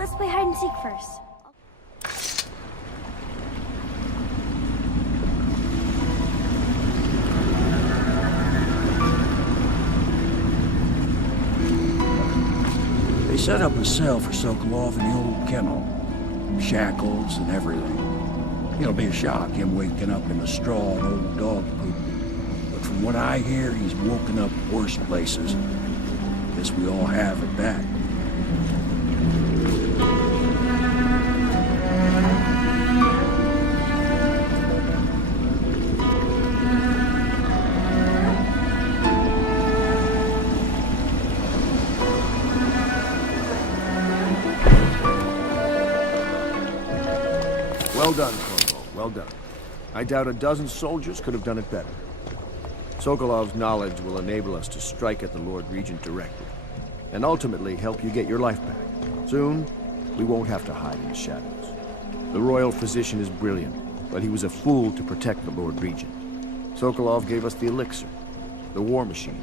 let's play hide and seek first. They set up a cell for Sokolov in the old kennel. Shackles and everything. It'll be a shock, him waking up in a straw and old dog poop. But from what I hear, he's woken up worse places. Guess we all have at that. Well done, Corvo. Well done. I doubt a dozen soldiers could have done it better. Sokolov's knowledge will enable us to strike at the Lord Regent directly, and ultimately help you get your life back. Soon, we won't have to hide in the shadows. The royal physician is brilliant, but he was a fool to protect the Lord Regent. Sokolov gave us the elixir, the war machine.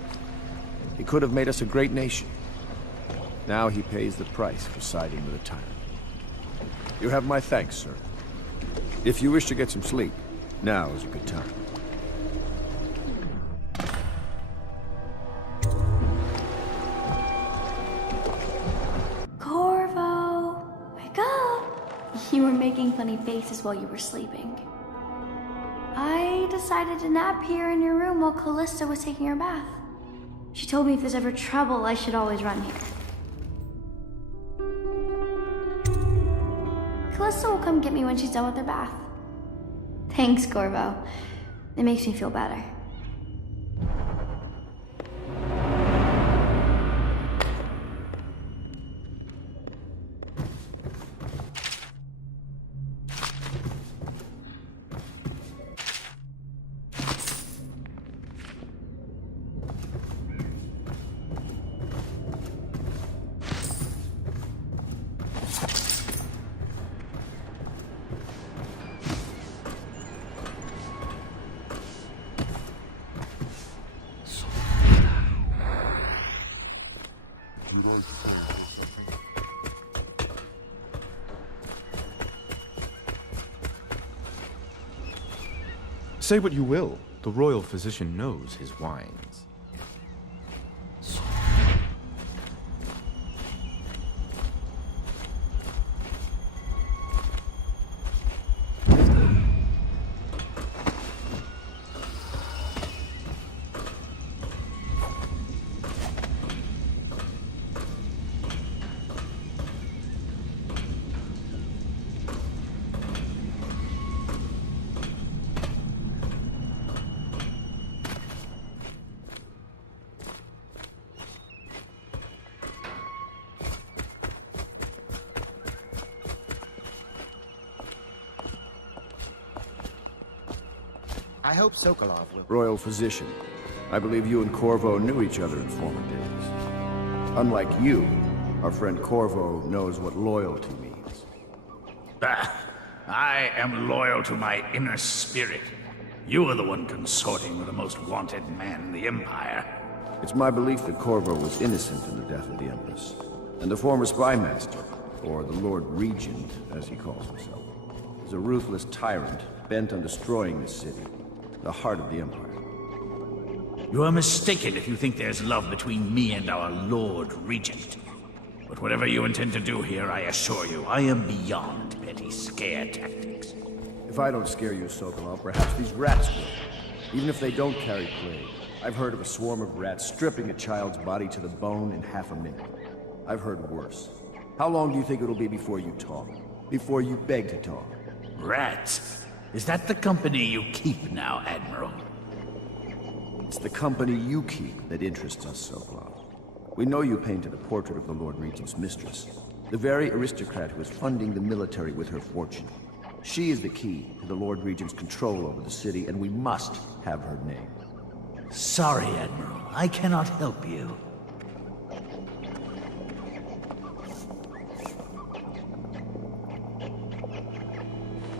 He could have made us a great nation. Now he pays the price for siding with a tyrant. You have my thanks, sir. If you wish to get some sleep, now is a good time. Corvo, wake up! You were making funny faces while you were sleeping. I decided to nap here in your room while Callista was taking her bath. She told me if there's ever trouble, I should always run here. Callista will come get me when she's done with her bath. Thanks, Corvo. It makes me feel better. Say what you will, the royal physician knows his wines. I hope Sokolov will... Royal physician, I believe you and Corvo knew each other in former days. Unlike you, our friend Corvo knows what loyalty means. I am loyal to my inner spirit. You are the one consorting with the most wanted man in the Empire. It's my belief that Corvo was innocent in the death of the Empress, and the former spy master, or the Lord Regent, as he calls himself, is a ruthless tyrant bent on destroying this city, the heart of the Empire. You are mistaken if you think there's love between me and our Lord Regent. But whatever you intend to do here, I assure you, I am beyond petty scare tactics. If I don't scare you, Sokolov, perhaps these rats will. Even if they don't carry plague, I've heard of a swarm of rats stripping a child's body to the bone in half a minute. I've heard worse. How long do you think it'll be before you talk? Before you beg to talk? Rats? Is that the company you keep now, Admiral? It's the company you keep that interests us, Sokolov. We know you painted a portrait of the Lord Regent's mistress, the very aristocrat who is funding the military with her fortune. She is the key to the Lord Regent's control over the city, and we must have her name. Sorry, Admiral. I cannot help you.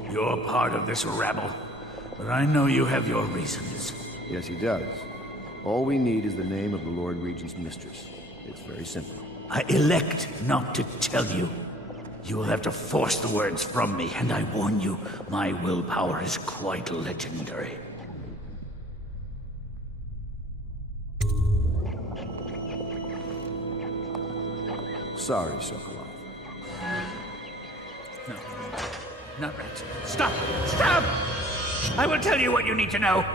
You're part of this rabble, but I know you have your reasons. Yes, he does. All we need is the name of the Lord Regent's mistress. It's very simple. I elect not to tell you. You will have to force the words from me, and I warn you, my willpower is quite legendary. Sorry, Sokolov. No, not rats. Stop! Stop! I will tell you what you need to know.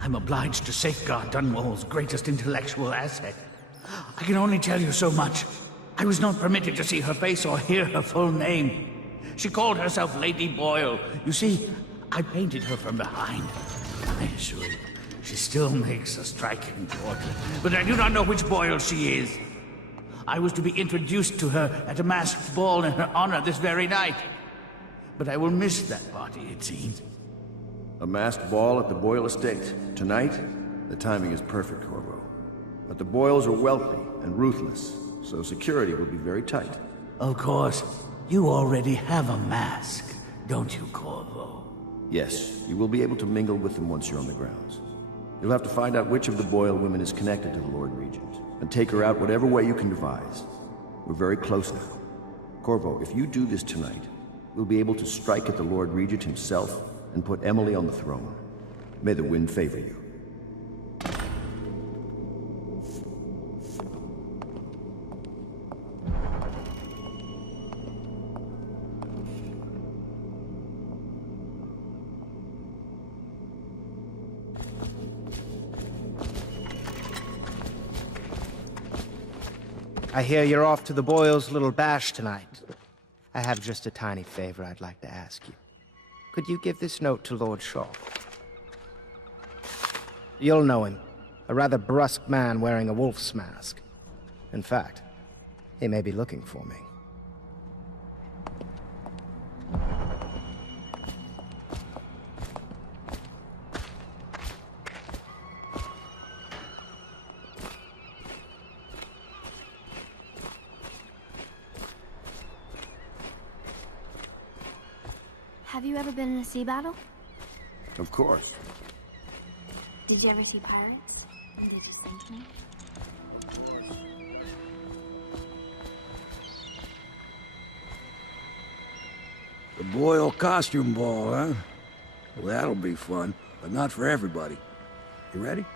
I'm obliged to safeguard Dunwall's greatest intellectual asset. I can only tell you so much. I was not permitted to see her face or hear her full name. She called herself Lady Boyle. You see, I painted her from behind. I assure you, she still makes a striking portrait, but I do not know which Boyle she is. I was to be introduced to her at a masked ball in her honor this very night. But I will miss that party, it seems. A masked ball at the Boyle estate. Tonight? The timing is perfect, Corvo. But the Boyles are wealthy and ruthless, so security will be very tight. Of course. You already have a mask, don't you, Corvo? Yes, you will be able to mingle with them once you're on the grounds. You'll have to find out which of the Boyle women is connected to the Lord Regent, and take her out whatever way you can devise. We're very close now. Corvo, if you do this tonight, we'll be able to strike at the Lord Regent himself and put Emily on the throne. May the wind favor you. I hear you're off to the Boyles' little bash tonight. I have just a tiny favor I'd like to ask you. Could you give this note to Lord Shaw? You'll know him. A rather brusque man wearing a wolf's mask. In fact, he may be looking for me. Have you ever been in a sea battle? Of course. Did you ever see pirates? And they just sink me? The Boyle costume ball, huh? Well, that'll be fun, but not for everybody. You ready?